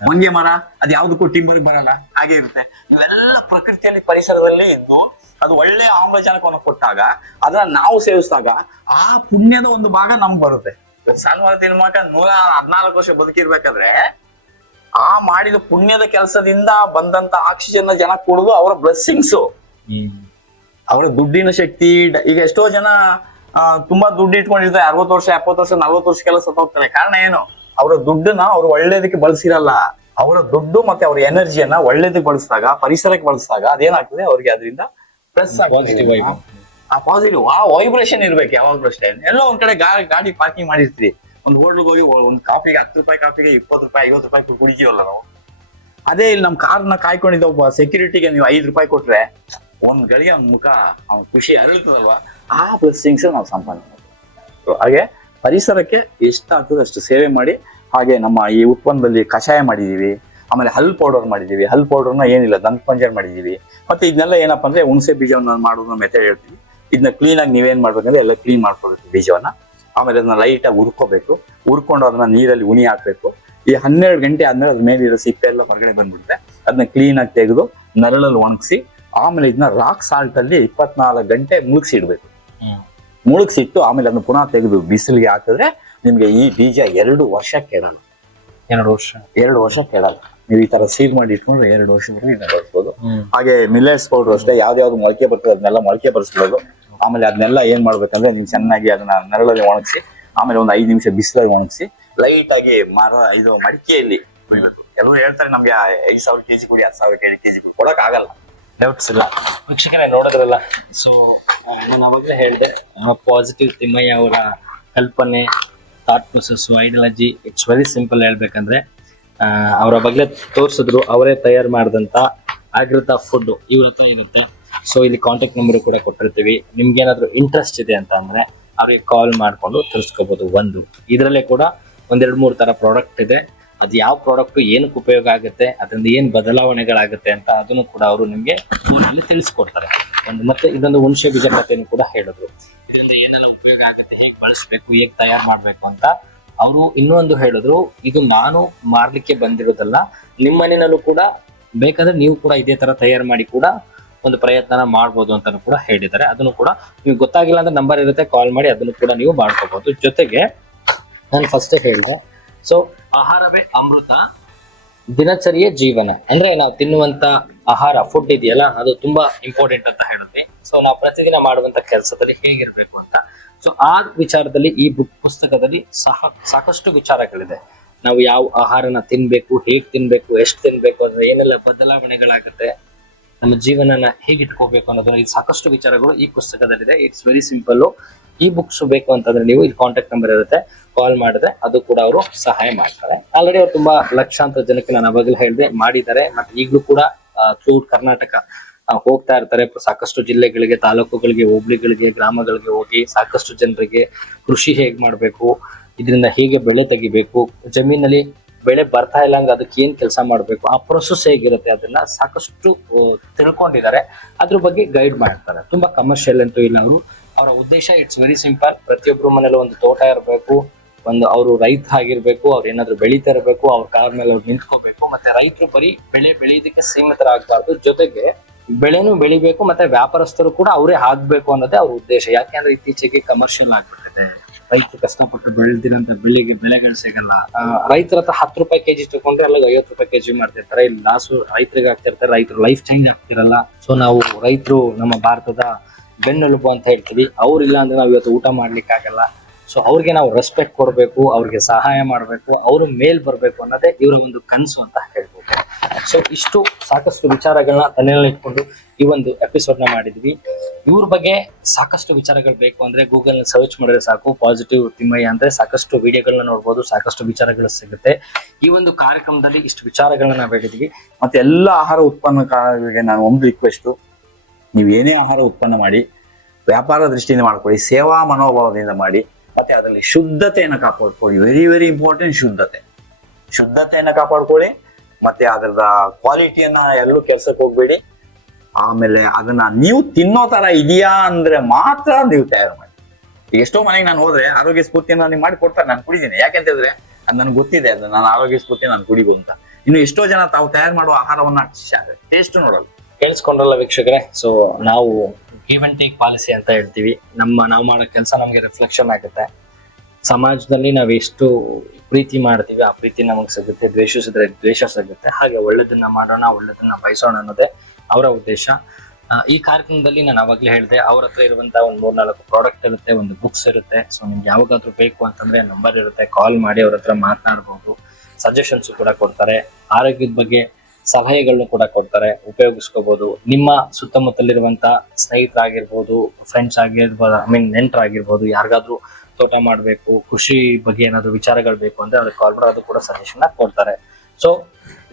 ಹೊಂಗೆ ಮರ ಅದ್ ಯಾವ್ದಕ್ಕೂ ಟಿಂಬರ್ ಬರಲ್ಲ, ಹಾಗೆ ಇರುತ್ತೆ. ಇವೆಲ್ಲ ಪ್ರಕೃತಿಯಲ್ಲಿ ಪರಿಸರದಲ್ಲಿ ಇದ್ದು ಅದು ಒಳ್ಳೆ ಆಮ್ಲಜನಕವನ್ನು ಕೊಟ್ಟಾಗ ಅದನ್ನ ನಾವು ಸೇವಿಸಿದಾಗ ಆ ಪುಣ್ಯದ ಒಂದು ಭಾಗ ನಮ್ಗೆ ಬರುತ್ತೆ. ಸಲ್ಮಾನ್ ತಿನ್ಮಾಕ 114 ವರ್ಷ ಬದುಕಿರ್ಬೇಕಾದ್ರೆ ಆ ಮಾಡಿದ ಪುಣ್ಯದ ಕೆಲಸದಿಂದ ಬಂದಂತ ಆಕ್ಸಿಜನ್ ಜನ ಕುಡಿದು ಅವರ ಬ್ಲೆಸ್ಸಿಂಗ್ಸ್, ಅವರ ದುಡ್ಡಿನ ಶಕ್ತಿ. ಈಗ ಎಷ್ಟೋ ಜನ ತುಂಬಾ ದುಡ್ಡು ಇಟ್ಕೊಂಡಿರ್ತಾರೆ, 60 ವರ್ಷ 70 ವರ್ಷ 40 ವರ್ಷಕ್ಕೆಲ್ಲ ಸತ್ತೋಗ್ತಾರೆ. ಕಾರಣ ಏನು? ಅವರ ದುಡ್ಡನ್ನ ಅವ್ರು ಒಳ್ಳೇದಕ್ಕೆ ಬಳಸಿರಲ್ಲ. ಅವರ ದುಡ್ಡು ಮತ್ತೆ ಅವ್ರ ಎನರ್ಜಿಯನ್ನ ಒಳ್ಳೇದಕ್ಕೆ ಬಳಸಿದಾಗ, ಪರಿಸರಕ್ಕೆ ಬಳಸಿದಾಗ ಅದೇನಾಗ್ತದೆ ಅವ್ರಿಗೆ ಅದರಿಂದ ಪ್ಲಸ್ ಆ ಪಾಸಿಟಿವ್ ಆ ವೈಬ್ರೇಷನ್ ಇರ್ಬೇಕು ಯಾವಾಗ್ಲೂ ಅಷ್ಟೇ. ಎಲ್ಲೋ ಒಂದ್ ಕಡೆ ಗಾಡಿ ಪಾರ್ಕಿಂಗ್ ಮಾಡಿರ್ತೀವಿ, ಒಂದ್ ಹೋಟ್ಲಿಗೆ ಹೋಗಿ ಒಂದ್ ಕಾಫಿಗೆ 10 ರೂಪಾಯಿ ಕಾಫಿಗೆ 20 ರೂಪಾಯಿ 50 ರೂಪಾಯಿ ಕುಡಿತೀವಲ್ಲ ನಾವು. ಅದೇ ಇಲ್ಲಿ ನಮ್ ಕಾರ್ನ ಕಾಯ್ಕೊಂಡಿದ್ದ ಒಬ್ಬ ಸೆಕ್ಯೂರಿಟಿಗೆ ನೀವು 5 ರೂಪಾಯಿ ಕೊಟ್ರೆ ಒಂದ್ ಗಳಿಗೆ ಒಂದ್ ಮುಖ ಅವ್ನ ಖುಷಿ ಅರಳುತ್ತದಲ್ವಾ, ಆ ಬ್ಲೆಸ್ಸಿಂಗ್ಸ್ ನಾವು ಸಂಪಾದನೆ ಮಾಡ್ತೀವಿ. ಹಾಗೆ ಪರಿಸರಕ್ಕೆ ಎಷ್ಟಾಗ್ತದೆ ಅಷ್ಟು ಸೇವೆ ಮಾಡಿ. ಹಾಗೆ ನಮ್ಮ ಈ ಉತ್ಪನ್ನದಲ್ಲಿ ಕಷಾಯ ಮಾಡಿದೀವಿ, ಆಮೇಲೆ ಹಲ್ ಪೌಡರ್ ಮಾಡಿದೀವಿ. ಹಲ್ ಪೌಡರ್ನ ಏನಿಲ್ಲ ದಂತ ಪಂಜರ್ ಮಾಡಿದೀವಿ. ಮತ್ತೆ ಇದನ್ನೆಲ್ಲ ಏನಪ್ಪಾ ಅಂದ್ರೆ ಹುಣಸೆ ಬೀಜವನ್ನ ಮಾಡೋದನ್ನ ಮೆಥಡ್ ಹೇಳ್ತೀವಿ. ಇದನ್ನ ಕ್ಲೀನ್ ಆಗಿ ನೀವೇನ್ ಮಾಡ್ಬೇಕಂದ್ರೆ ಎಲ್ಲ ಕ್ಲೀನ್ ಮಾಡ್ಕೋಬೇಕು ಬೀಜವನ್ನ. ಆಮೇಲೆ ಅದನ್ನ ಲೈಟ್ ಆಗಿ ಹುರ್ಕೋಬೇಕು. ಹುರ್ಕೊಂಡು ಅದನ್ನ ನೀರಲ್ಲಿ ಉಣಿ ಹಾಕ್ಬೇಕು. ಈ 12 ಗಂಟೆ ಆದ್ಮೇಲೆ ಅದ್ರ ಮೇಲೆ ಇರೋ ಸಿಪ್ಪೆ ಎಲ್ಲ ಹೊರಗಡೆ ಬಂದ್ಬಿಡುತ್ತೆ. ಅದನ್ನ ಕ್ಲೀನ್ ಆಗಿ ತೆಗೆದು ನೆರಳಲ್ಲಿ ಒಣಗಿಸಿ ಆಮೇಲೆ ಇದನ್ನ ರಾಕ್ ಸಾಲ್ಟ್ ಅಲ್ಲಿ 24 ಗಂಟೆ ಮುಳುಗಿಸಿಡ್ಬೇಕು. ಮುಳುಗಿಸಿಟ್ಟು ಆಮೇಲೆ ಅದನ್ನ ಪುನಃ ತೆಗೆದು ಬಿಸಿಲಿಗೆ ಹಾಕಿದ್ರೆ ನಿಮ್ಗೆ ಈ ಬೀಜ 2 ವರ್ಷ ಕೆಡಲ್ಲ. 2 ವರ್ಷ ಕೆಡಲ್ಲ. ನೀವು ಈ ತರ ಸೀಲ್ ಮಾಡಿ ಇಟ್ಕೊಂಡ್ರೆ 2 ವರ್ಷವರೆಗೂ ಇದನ್ನ ಬಳಸ್ಬೋದು. ಹಾಗೆ ಮಿಲೆಟ್ಸ್ ಪೌಡರ್ ಅಷ್ಟೇ, ಯಾವ್ದು ಮೊಳಕೆ ಬರ್ತದೆ ಅದನ್ನೆಲ್ಲ ಮೊಳಕೆ ಬರಿಸ್ಬೋದು. ಆಮೇಲೆ ಅದನ್ನೆಲ್ಲ ಏನ್ ಮಾಡ್ಬೇಕಂದ್ರೆ ನೀವು ಚೆನ್ನಾಗಿ ಅದನ್ನ ನೆರಳಲ್ಲಿ ಒಣಗಿಸಿ ಆಮೇಲೆ ಒಂದು 5 ನಿಮಿಷ ಬಿಸಿಲಲ್ಲಿ ಒಣಗಿಸಿ ಲೈಟ್ ಆಗಿ ಇದು ಮಡಿಕೆಯಲ್ಲಿ ಕುಡಿಬೇಕು. ಎಲ್ಲರೂ ಹೇಳ್ತಾರೆ ನಮ್ಗೆ 5,000 kg ಕುಡಿ, 10,000 kg ಕುಡಿ, ಕೊಡಕ್ ಆಗಲ್ಲ. ಡೌಟ್ಸ್ ಇಲ್ಲ. ವೀಕ್ಷಕರೇ ನೋಡಿದ್ರಲ್ಲ, ಸೊ ನಾನು ಅವಾಗಲೇ ಹೇಳಿದೆ, ಪಾಸಿಟಿವ್ ತಿಮ್ಮಯ್ಯ ಅವರ ಕಲ್ಪನೆ, thought process, ideology it's very simple. ಹೇಳ್ಬೇಕಂದ್ರೆ ಅವರ ಬಗ್ಗೆ ತೋರಿಸಿದ್ರು, ಅವರೇ ತಯಾರು ಮಾಡಿದಂತ ಆಗಿರುತ್ತ ಫುಡ್ ಇವ್ರ ಹತ್ರ ಇರುತ್ತೆ. ಸೊ ಇಲ್ಲಿ ಕಾಂಟ್ಯಾಕ್ಟ್ ನಂಬರ್ ಕೂಡ ಕೊಟ್ಟಿರ್ತೀವಿ. ನಿಮ್ಗೆ ಏನಾದ್ರು ಇಂಟ್ರೆಸ್ಟ್ ಇದೆ ಅಂತ ಅಂದ್ರೆ ಅವ್ರಿಗೆ ಕಾಲ್ ಮಾಡ್ಕೊಂಡು ತಿಳಿಸ್ಕೋಬಹುದು. ಇದರಲ್ಲೇ ಕೂಡ 1-2-3 ತರ ಪ್ರಾಡಕ್ಟ್ ಇದೆ. ಅದು ಯಾವ ಪ್ರಾಡಕ್ಟ್ ಏನಕ್ಕೆ ಉಪಯೋಗ ಆಗುತ್ತೆ, ಅದರಿಂದ ಏನ್ ಬದಲಾವಣೆಗಳಾಗುತ್ತೆ ಅಂತ ಅದನ್ನು ಕೂಡ ಅವರು ನಿಮ್ಗೆ ಫೋನಲ್ಲಿ ತಿಳಿಸ್ಕೊಡ್ತಾರೆ. ಮತ್ತೆ ಇದೊಂದು ಹುಣಸೆ ಬೀಜ ಕಥೆಯನ್ನು ಕೂಡ ಹೇಳಿದ್ರು. ಇದರಿಂದ ಏನೆಲ್ಲ ಉಪಯೋಗ ಆಗುತ್ತೆ, ಹೇಗೆ ಬಳಸಬೇಕು, ಹೇಗೆ ತಯಾರು ಮಾಡ್ಬೇಕು ಅಂತ ಅವರು ಇನ್ನೊಂದು ಹೇಳಿದ್ರು. ಇದು ನಾನು ಮಾರ್ಲಿಕ್ಕೆ ಬಂದಿರೋದಲ್ಲ, ನಿಮ್ಮ ಮನೆಯಲ್ಲೂ ಕೂಡ ಬೇಕಾದ್ರೆ ನೀವು ಕೂಡ ಇದೇ ತರ ತಯಾರು ಮಾಡಿ ಕೂಡ ಒಂದು ಪ್ರಯತ್ನ ಮಾಡ್ಬೋದು ಅಂತಾನು ಕೂಡ ಹೇಳಿದ್ದಾರೆ. ಅದನ್ನು ಕೂಡ ನಿಮ್ಗೆ ಗೊತ್ತಾಗಿಲ್ಲ ಅಂದ್ರೆ ನಂಬರ್ ಇರುತ್ತೆ, ಕಾಲ್ ಮಾಡಿ ಅದನ್ನು ಕೂಡ ನೀವು ಮಾಡ್ಕೋಬಹುದು. ಜೊತೆಗೆ ನಾನು ಫಸ್ಟ್ ಹೇಳಿದೆ, ಸೊ ಆಹಾರವೇ ಅಮೃತ, ದಿನಚರಿಯೇ ಜೀವನ. ಅಂದ್ರೆ ನಾವು ತಿನ್ನುವಂತ ಆಹಾರ ಫುಡ್ ಇದೆಯಲ್ಲ, ಅದು ತುಂಬಾ ಇಂಪಾರ್ಟೆಂಟ್ ಅಂತ ಹೇಳಿದ್ವಿ. ಸೊ ನಾವು ಪ್ರತಿದಿನ ಮಾಡುವಂತ ಕೆಲಸದಲ್ಲಿ ಹೇಗಿರ್ಬೇಕು ಅಂತ. ಸೊ ಆ ವಿಚಾರದಲ್ಲಿ ಈ ಪುಸ್ತಕದಲ್ಲಿ ಸಾಕಷ್ಟು ವಿಚಾರಗಳಿದೆ. ನಾವು ಯಾವ ಆಹಾರನ ತಿನ್ಬೇಕು, ಹೇಗ್ ತಿನ್ಬೇಕು, ಎಷ್ಟು ತಿನ್ಬೇಕು, ಅಂದ್ರೆ ಏನೆಲ್ಲ ಬದಲಾವಣೆಗಳಾಗುತ್ತೆ, ನಮ್ಮ ಜೀವನನ ಹೇಗೆ ಇಟ್ಕೋಬೇಕು ಅನ್ನೋದ್ರ ಸಾಕಷ್ಟು ವಿಚಾರಗಳು ಈ ಪುಸ್ತಕದಲ್ಲಿದೆ. It's very simple. ಈ ಬುಕ್ಸ್ ಬೇಕು ಅಂತಂದ್ರೆ ನೀವು ಇಲ್ಲಿ ಕಾಂಟ್ಯಾಕ್ಟ್ ನಂಬರ್ ಇರುತ್ತೆ, ಕಾಲ್ ಮಾಡಿದ್ರೆ ಅದು ಕೂಡ ಅವರು ಸಹಾಯ ಮಾಡ್ತಾರೆ. ಆಲ್ರೆಡಿ ಅವ್ರು ತುಂಬಾ ಲಕ್ಷಾಂತರ ಜನಕ್ಕೆ ನಾನು ಅವಾಗಲೇ ಹೇಳಿದೆ ಮಾಡಿದ್ದಾರೆ. ಮತ್ತೆ ಈಗಲೂ ಕೂಡ ಥ್ರೂ ಕರ್ನಾಟಕ ಹೋಗ್ತಾ ಇರ್ತಾರೆ. ಸಾಕಷ್ಟು ಜಿಲ್ಲೆಗಳಿಗೆ, ತಾಲೂಕುಗಳಿಗೆ, ಹೋಬಳಿಗಳಿಗೆ, ಗ್ರಾಮಗಳಿಗೆ ಹೋಗಿ ಸಾಕಷ್ಟು ಜನರಿಗೆ ಕೃಷಿ ಹೇಗ್ ಮಾಡ್ಬೇಕು, ಇದರಿಂದ ಹೇಗೆ ಬೆಳೆ ತೆಗಿಬೇಕು, ಜಮೀನಲ್ಲಿ ಬೆಳೆ ಬರ್ತಾ ಇಲ್ಲ ಅಂದ್ರೆ ಅದಕ್ಕೆ ಏನ್ ಕೆಲಸ ಮಾಡ್ಬೇಕು, ಆ ಪ್ರೊಸೆಸ್ ಹೇಗಿರುತ್ತೆ, ಅದನ್ನ ಸಾಕಷ್ಟು ತಿಳ್ಕೊಂಡಿದ್ದಾರೆ. ಅದ್ರ ಬಗ್ಗೆ ಗೈಡ್ ಮಾಡ್ತಾರೆ. ತುಂಬಾ ಕಮರ್ಷಿಯಲ್ ಅಂತೂ ಇಲ್ಲ ಅವರು. ಅವರ ಉದ್ದೇಶ ಇಟ್ಸ್ ವೆರಿ ಸಿಂಪಲ್. ಪ್ರತಿಯೊಬ್ಬರ ಮನೇಲಿ ಒಂದು ತೋಟ ಇರಬೇಕು, ಅವರು ರೈತ ಆಗಿರ್ಬೇಕು, ಅವ್ರು ಏನಾದ್ರು ಬೆಳೀತಾ ಇರಬೇಕು, ಅವ್ರ ಕಾಲ ಮೇಲೆ ಅವ್ರು ನಿಂತ್ಕೋಬೇಕು. ಮತ್ತೆ ರೈತರು ಬರೀ ಬೆಳೆ ಬೆಳೆಯೋದಕ್ಕೆ ಸೀಮಿತರಾಗಬಾರ್ದು, ಜೊತೆಗೆ ಬೆಳೆನೂ ಬೆಳಿಬೇಕು, ಮತ್ತೆ ವ್ಯಾಪಾರಸ್ಥರು ಕೂಡ ಅವರೇ ಆಗ್ಬೇಕು ಅನ್ನೋದೇ ಅವ್ರ ಉದ್ದೇಶ. ಯಾಕೆಂದ್ರೆ ಇತ್ತೀಚೆಗೆ ಕಮರ್ಷಿಯಲ್ ಆಗ್ಬಿಟ್ಟಿದೆ. ರೈತರು ಕಷ್ಟಪಟ್ಟು ಬೆಳೆದಿರೋಂತ ಬೆಳೆಗಳು ಸಿಗಲ್ಲ. ರೈತರ ಹತ್ರ 10 ರೂಪಾಯಿ ಕೆಜಿ ತಗೊಂಡ್ರೆ ಅಲ್ಲಿಗೆ 50 ರೂಪಾಯಿ ಕೆಜಿ ಮಾಡ್ತಿರ್ತಾರೆ. ಇಲ್ಲಿ ಲಾಸು ರೈತರಿಗೆ ಆಗ್ತಿರ್ತಾರೆ. ರೈತರು ಲೈಫ್ ಚೇಂಜ್ ಆಗ್ತಿರಲ್ಲ. ಸೊ ನಾವು ರೈತರು ನಮ್ಮ ಭಾರತದ ಬೆನ್ನೆಲುಬು ಅಂತ ಹೇಳ್ತೀವಿ. ಅವ್ರಿಲ್ಲ ಅಂದ್ರೆ ನಾವು ಇವತ್ತು ಊಟ ಮಾಡ್ಲಿಕ್ಕೆ ಆಗಲ್ಲ. ಸೊ ಅವ್ರಿಗೆ ನಾವು ರೆಸ್ಪೆಕ್ಟ್ ಕೊಡ್ಬೇಕು, ಅವ್ರಿಗೆ ಸಹಾಯ ಮಾಡ್ಬೇಕು, ಅವ್ರ ಮೇಲ್ ಬರ್ಬೇಕು ಅನ್ನೋದೇ ಇವರ ಒಂದು ಕನಸು ಅಂತ ಹೇಳ್ಬೋದು. ಸೊ ಇಷ್ಟು ಸಾಕಷ್ಟು ವಿಚಾರಗಳನ್ನ ತಲೆಯಲ್ಲಿ ಇಟ್ಕೊಂಡು ಈ ಒಂದು ಎಪಿಸೋಡ್ ನ ಮಾಡಿದ್ವಿ. ಇವ್ರ ಬಗ್ಗೆ ಸಾಕಷ್ಟು ವಿಚಾರಗಳು ಬೇಕು ಅಂದ್ರೆ ಗೂಗಲ್ ನ ಸರ್ಚ್ ಮಾಡಿದ್ರೆ ಸಾಕು, ಪಾಸಿಟಿವ್ ತಿಮ್ಮಯ್ಯ ಅಂದ್ರೆ ಸಾಕಷ್ಟು ವಿಡಿಯೋಗಳನ್ನ ನೋಡ್ಬೋದು, ಸಾಕಷ್ಟು ವಿಚಾರಗಳು ಸಿಗುತ್ತೆ. ಈ ಒಂದು ಕಾರ್ಯಕ್ರಮದಲ್ಲಿ ಇಷ್ಟು ವಿಚಾರಗಳನ್ನ ನಾವು ಹೇಳಿದ್ವಿ. ಮತ್ತೆ ಎಲ್ಲ ಆಹಾರ ಉತ್ಪನ್ನಕಾರರಿಗೆ ನಾನು ಒಂದು ರಿಕ್ವೆಸ್ಟ್, ನೀವು ಏನೇ ಆಹಾರ ಉತ್ಪನ್ನ ಮಾಡಿ ವ್ಯಾಪಾರ ದೃಷ್ಟಿಯಿಂದ ಮಾಡ್ಕೊಳ್ಳಿ, ಸೇವಾ ಮನೋಭಾವದಿಂದ ಮಾಡಿ. ಮತ್ತೆ ಅದರಲ್ಲಿ ಶುದ್ಧತೆಯನ್ನು ಕಾಪಾಡ್ಕೊಳ್ಳಿ. Very very important. ಶುದ್ಧತೆಯನ್ನು ಕಾಪಾಡ್ಕೊಳ್ಳಿ. ಮತ್ತೆ ಅದರದ ಕ್ವಾಲಿಟಿಯನ್ನ ಎಲ್ಲೂ ಕೆಲ್ಸಕ್ಕೆ ಹೋಗ್ಬೇಡಿ. ಆಮೇಲೆ ಅದನ್ನ ನೀವು ತಿನ್ನೋ ತರ ಇದೆಯಾ ಅಂದ್ರೆ ಮಾತ್ರ ನೀವು ತಯಾರು ಮಾಡಿ. ಈಗ ಎಷ್ಟೋ ಮನೆಗೆ ನಾನು ಹೋದ್ರೆ ಆರೋಗ್ಯ ಸ್ಫೂರ್ತಿಯನ್ನು ನನಗೆ ಮಾಡಿ ಕೊಡ್ತಾರೆ, ನಾನು ಕುಡಿದ್ದೀನಿ. ಯಾಕೆಂತ ಹೇಳಿದ್ರೆ ಅದು ನನಗೆ ಗೊತ್ತಿದೆ, ಅದು ನಾನು ಆರೋಗ್ಯ ಸ್ಫೂರ್ತಿ ನಾನು ಕುಡಿಬೋದು ಅಂತ. ಇನ್ನು ಎಷ್ಟೋ ಜನ ತಾವು ತಯಾರು ಮಾಡುವ ಆಹಾರವನ್ನ ಟೇಸ್ಟ್ ನೋಡಲ್ಲ. ಕೇಳಿಸ್ಕೊಂಡ್ರಲ್ಲ ವೀಕ್ಷಕರೇ. ಸೊ ನಾವು ಗಿವ್ ಅಂಡ್ ಟೇಕ್ ಪಾಲಿಸಿ ಅಂತ ಹೇಳ್ತೀವಿ. ನಾವು ಮಾಡೋ ಕೆಲಸ ನಮಗೆ ರಿಫ್ಲೆಕ್ಷನ್ ಆಗುತ್ತೆ. ಸಮಾಜದಲ್ಲಿ ನಾವು ಎಷ್ಟು ಪ್ರೀತಿ ಮಾಡ್ತೀವಿ ಆ ಪ್ರೀತಿ ನಮಗೆ ಸಿಗುತ್ತೆ, ದ್ವೇಷಿಸಿದ್ರೆ ದ್ವೇಷ ಸಿಗುತ್ತೆ. ಹಾಗೆ ಒಳ್ಳೇದನ್ನ ಮಾಡೋಣ, ಒಳ್ಳೇದನ್ನ ಬಯಸೋಣ ಅನ್ನೋದೇ ಅವರ ಉದ್ದೇಶ. ಈ ಕಾರ್ಯಕ್ರಮದಲ್ಲಿ ನಾನು ಅವಾಗಲೇ ಹೇಳಿದೆ, ಅವ್ರ ಹತ್ರ ಇರುವಂತಹ ಒಂದು 3-4 ಪ್ರಾಡಕ್ಟ್ ಇರುತ್ತೆ, ಒಂದು ಬುಕ್ಸ್ ಇರುತ್ತೆ. ಸೊ ನಿಮ್ಗೆ ಯಾವಾಗಾದ್ರೂ ಬೇಕು ಅಂತಂದ್ರೆ ನಂಬರ್ ಇರುತ್ತೆ, ಕಾಲ್ ಮಾಡಿ ಅವ್ರ ಹತ್ರ ಮಾತನಾಡಬಹುದು. ಸಜೆಷನ್ಸ್ ಕೂಡ ಕೊಡ್ತಾರೆ, ಆರೋಗ್ಯದ ಬಗ್ಗೆ ಸಲಹೆಗಳನ್ನು ಕೂಡ ಕೊಡ್ತಾರೆ, ಉಪಯೋಗಿಸ್ಕೋಬಹುದು. ನಿಮ್ಮ ಸುತ್ತಮುತ್ತಲಿರುವಂತ ಸ್ನೇಹಿತರಾಗಿರ್ಬೋದು, ಫ್ರೆಂಡ್ಸ್ ಆಗಿರ್ಬೋದು, ನೆಂಟರಾಗಿರ್ಬೋದು, ಯಾರಿಗಾದ್ರೂ ತೋಟ ಮಾಡ್ಬೇಕು, ಕೃಷಿ ಬಗ್ಗೆ ಏನಾದ್ರು ವಿಚಾರಗಳು ಬೇಕು ಅಂದ್ರೆ ಅವ್ರಿಗೆ ಕಾಲ್ ಮಾಡಿ ಅದು ಕೂಡ ಸಜೆಷನ್ ಕೊಡ್ತಾರೆ. ಸೊ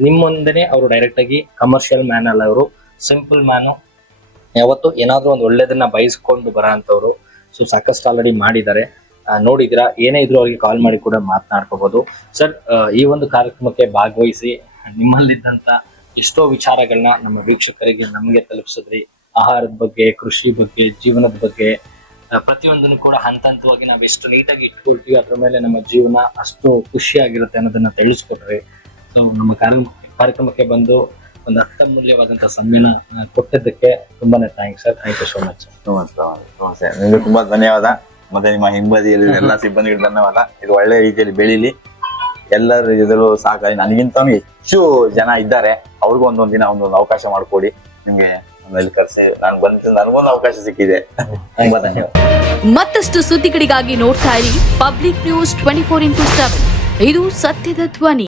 ನಿಮ್ಮ ಮುಂದೆನೆ ಅವರು ಡೈರೆಕ್ಟ್ ಆಗಿ ಕಮರ್ಷಿಯಲ್ ಮ್ಯಾನ್ ಅಲ್ಲ, ಅವರು ಸಿಂಪಲ್ ಮ್ಯಾನು. ಯಾವತ್ತು ಏನಾದ್ರೂ ಒಂದು ಒಳ್ಳೇದನ್ನ ಬಯಸ್ಕೊಂಡು ಬರೋ ಅಂತವ್ರು. ಸೊ ಸಾಕಷ್ಟು ಆಲ್ರೆಡಿ ಮಾಡಿದ್ದಾರೆ, ನೋಡಿದಿರಾ. ಏನೇ ಇದ್ರು ಅವ್ರಿಗೆ ಕಾಲ್ ಮಾಡಿ ಕೂಡ ಮಾತನಾಡ್ಕೋಬಹುದು. ಸರ್, ಈ ಒಂದು ಕಾರ್ಯಕ್ರಮಕ್ಕೆ ಭಾಗವಹಿಸಿ ನಿಮ್ಮಲ್ಲಿದ್ದಂತ ಎಷ್ಟೋ ವಿಚಾರಗಳನ್ನ ನಮ್ಮ ವೀಕ್ಷಕರಿಗೆ ನಮಗೆ ತಲುಪಿಸಿದ್ರಿ. ಆಹಾರದ ಬಗ್ಗೆ, ಕೃಷಿ ಬಗ್ಗೆ, ಜೀವನದ ಬಗ್ಗೆ ಪ್ರತಿಯೊಂದನ್ನು ಕೂಡ ಹಂತವಾಗಿ ನಾವು ಎಷ್ಟು ನೀಟಾಗಿ ಇಟ್ಕೊಳ್ತೀವಿ, ಅದ್ರ ಮೇಲೆ ನಮ್ಮ ಜೀವನ ಅಷ್ಟು ಖುಷಿಯಾಗಿರುತ್ತೆ ಅನ್ನೋದನ್ನ ತಿಳಿಸ್ಕೊಟ್ರಿ. ಸೊ ನಮ್ಮ ಕಾರ್ಯಕ್ರಮಕ್ಕೆ ಬಂದು ಒಂದು ಅರ್ಥಮೂಲ್ಯವಾದಂತಹ ಸಮಯನ ಕೊಟ್ಟಿದ್ದಕ್ಕೆ ತುಂಬಾನೇ thanks sir. Thank you so much. ನಿಮಗೆ ತುಂಬಾ ಧನ್ಯವಾದ. ಮತ್ತೆ ನಿಮ್ಮ ಹಿಂಬದಿಯಲ್ಲಿ ಎಲ್ಲ ಸಿಬ್ಬಂದಿಗೆ ಧನ್ಯವಾದ. ಇದು ಒಳ್ಳೆ ರೀತಿಯಲ್ಲಿ ಬೆಳೀಲಿ, ಎಲ್ಲರ ಇದ್ರೂ ಸಾಕಾಗಿ. ನನಗಿಂತ ಹೆಚ್ಚು ಜನ ಇದ್ದಾರೆ, ಅವ್ರಿಗೂ ಒಂದೊಂದು ದಿನ ಒಂದೊಂದು ಅವಕಾಶ ಮಾಡಿಕೊಡಿ. ನಿಮ್ಗೆ ಇಲ್ಲಿ ಕರ್ಸಿ ನಾನು ಬಂದ ನನಗೊಂದು ಅವಕಾಶ ಸಿಕ್ಕಿದೆ. ತುಂಬಾ ಧನ್ಯವಾದ. ಮತ್ತಷ್ಟು ಸುದ್ದಿಗಳಿಗಾಗಿ ನೋಡ್ತಾ ಇರಿ ಪಬ್ಲಿಕ್ ನ್ಯೂಸ್ 24x7. ಇದು ಸತ್ಯದ ಧ್ವನಿ.